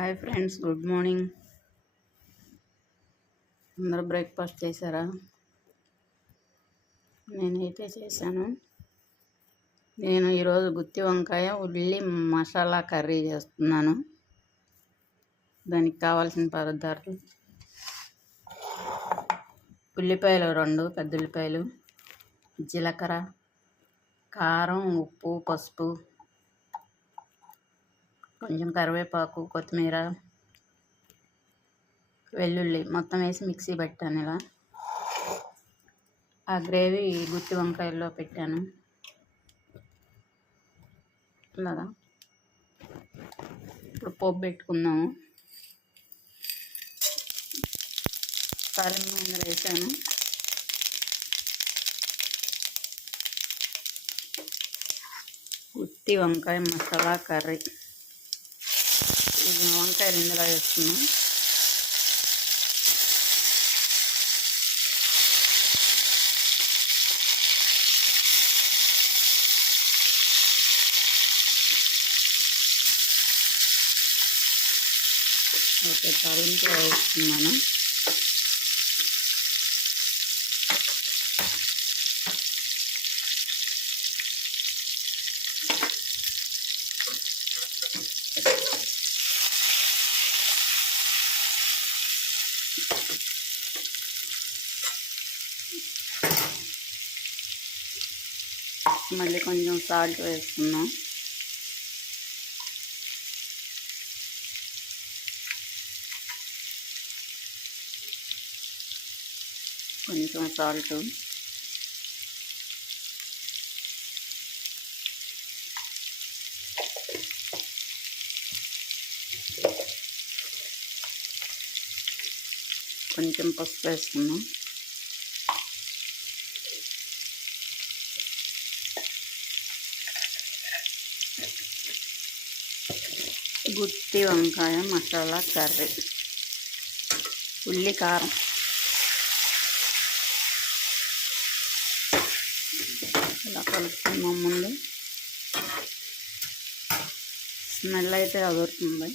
Hi friends good morning. అందరూ breakfast చేశారా? నేనైతే చేశాను. నేను ఈరోజు గుత్తి వంకాయ ఉల్లి మసాలా కర్రీ చేస్తున్నాను. దానికి కావాల్సిన పదార్థాలు. ఉల్లిపాయలు రెండు పెద్ద ఉల్లిపాయలు జీలకర్ర కారం ఉప్పు పసుపు కొంచెం కరివేపాకు కొత్తిమీర వెల్లుల్లి మొత్తం వేసి మిక్సీ పెట్టాను ఇలా. ఆ గ్రేవీ గుత్తి వంకాయల్లో పెట్టాను. ఇలాగా. ఇప్పుడు పోపు పెట్టుకుందాము. కర్రీ నూనె వేసాను. గుత్తి వంకాయ మసాలా కర్రీ. కొంచెం వంకాయలు ఇందులో వేస్తున్నాం ఓకే తాలింపు వేస్తున్నాను మళ్ళీ కొంచెం సాల్ట్ వేసుకున్నాం కొంచెం సాల్ట్ కొంచెం పసుపు వేసుకున్నాం గుత్తి వంకాయ మసాలా కర్రీ ఉల్లి కారం ఇలా కలుపుకున్నాం ముందు స్మెల్ అయితే అదురుతుంది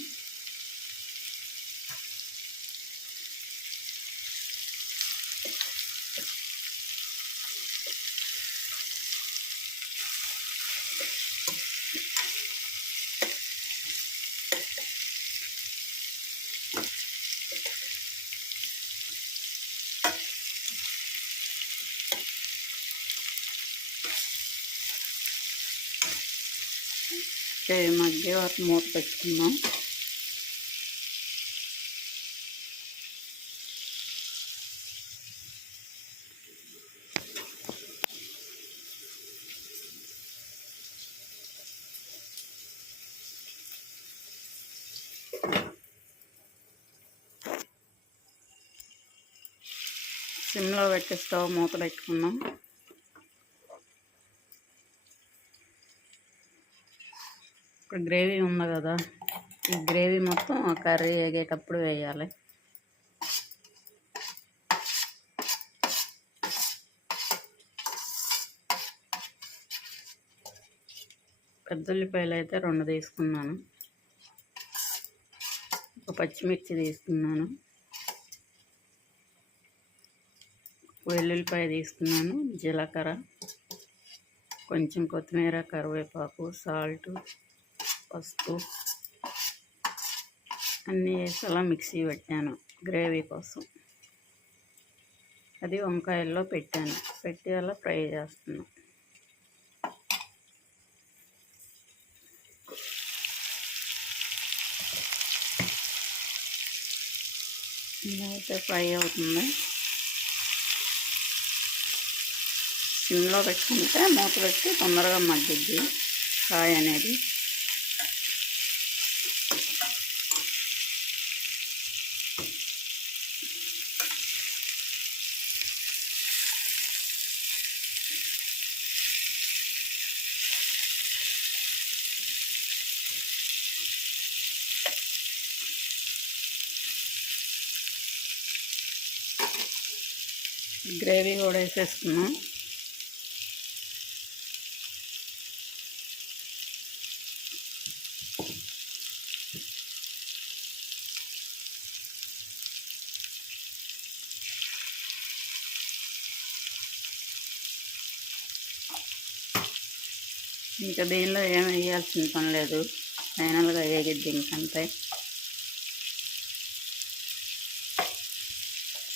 చేయి మధ్య వాటి మూత పెట్టుకున్నాం సిమ్లో పెట్టి స్టవ్ మూత పెట్టుకున్నాం ఇప్పుడు గ్రేవీ ఉంది కదా ఈ గ్రేవీ మొత్తం ఆ కర్రీ వేగేటప్పుడు వేయాలి. పెద్ద ఉల్లిపాయలు అయితే రెండు తీసుకున్నాను. ఒక పచ్చిమిర్చి తీసుకున్నాను. వెల్లుల్లిపాయ తీసుకున్నాను జీలకర్ర కొంచెం కొత్తిమీర కరివేపాకు సాల్ట్ పసుపు అన్నీ వేసి అలా మిక్సీ పెట్టాను గ్రేవీ కోసం. అది వంకాయల్లో పెట్టాను. పెట్టి అలా ఫ్రై చేస్తున్నాను ఇలా అయితే ఫ్రై అవుతుంది. సిమ్లో పెట్టుకుంటే మూత పెట్టి తొందరగా మగ్గిద్ది కాయ అనేది. గ్రేవీ కూడా వేసేసుకున్నాం. ఇంకా దీనిలో ఏం వేయాల్సిన పని లేదు. ఫైనల్గా వేగిద్ది ఇంకంతే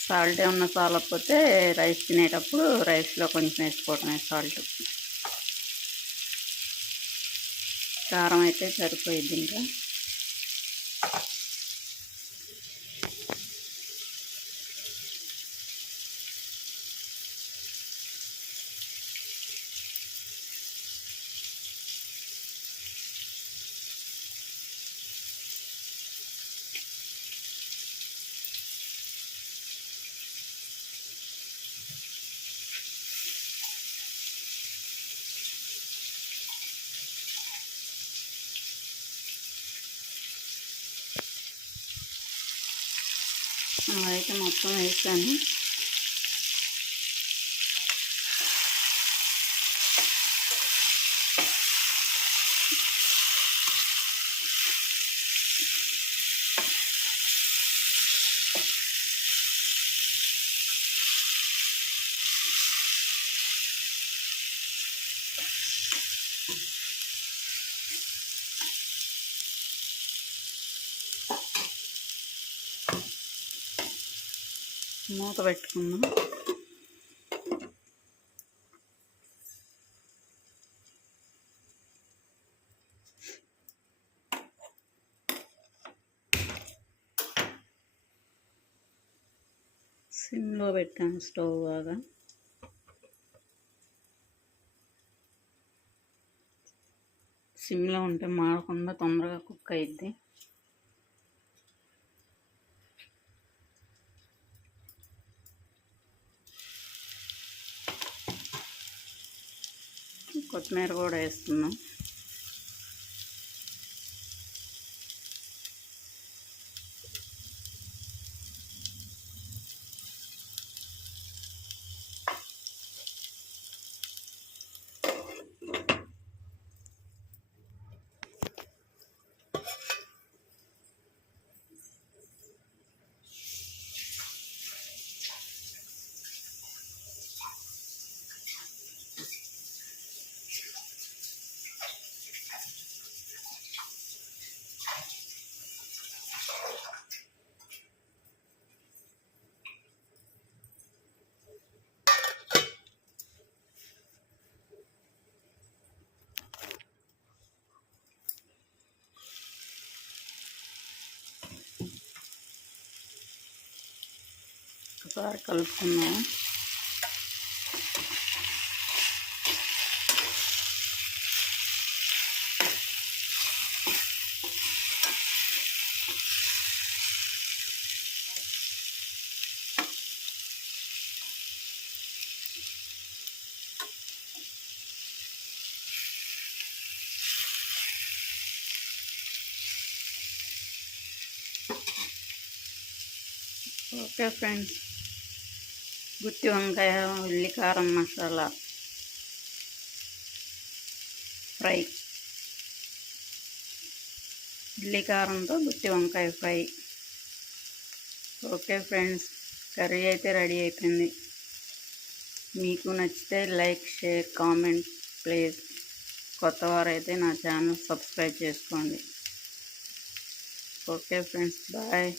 సాల్ట్ ఏమన్నా చాలకపోతే రైస్ తినేటప్పుడు రైస్లో కొంచెం వేసుకోవటమే సాల్ట్. కారం అయితే సరిపోయిద్ది ఇంకా. అయితే మొత్తం వేసాను. మూత పెట్టుకుందాం. సిమ్లో పెట్టాను స్టవ్ బాగా. సిమ్లో ఉంటే మాడకుండా తొందరగా కుక్ అయిద్ది. కొత్తిమీర కూడా వేస్తున్నాం ఒకసారి కలుపుకున్నాం ఓకే ఫ్రెండ్స్. గుత్తి వంకాయ ఉల్లి కారం మసాలా ఫ్రై. ఉల్లి కారంతో గుత్తి వంకాయ ఫ్రై. ఓకే ఫ్రెండ్స్ కర్రీ అయితే రెడీ అయిపోయింది. మీకు నచ్చితే లైక్ షేర్ కామెంట్ ప్లీజ్. కొత్త వారైతే నా ఛానల్ సబ్స్క్రైబ్ చేసుకోండి. Okay friends bye.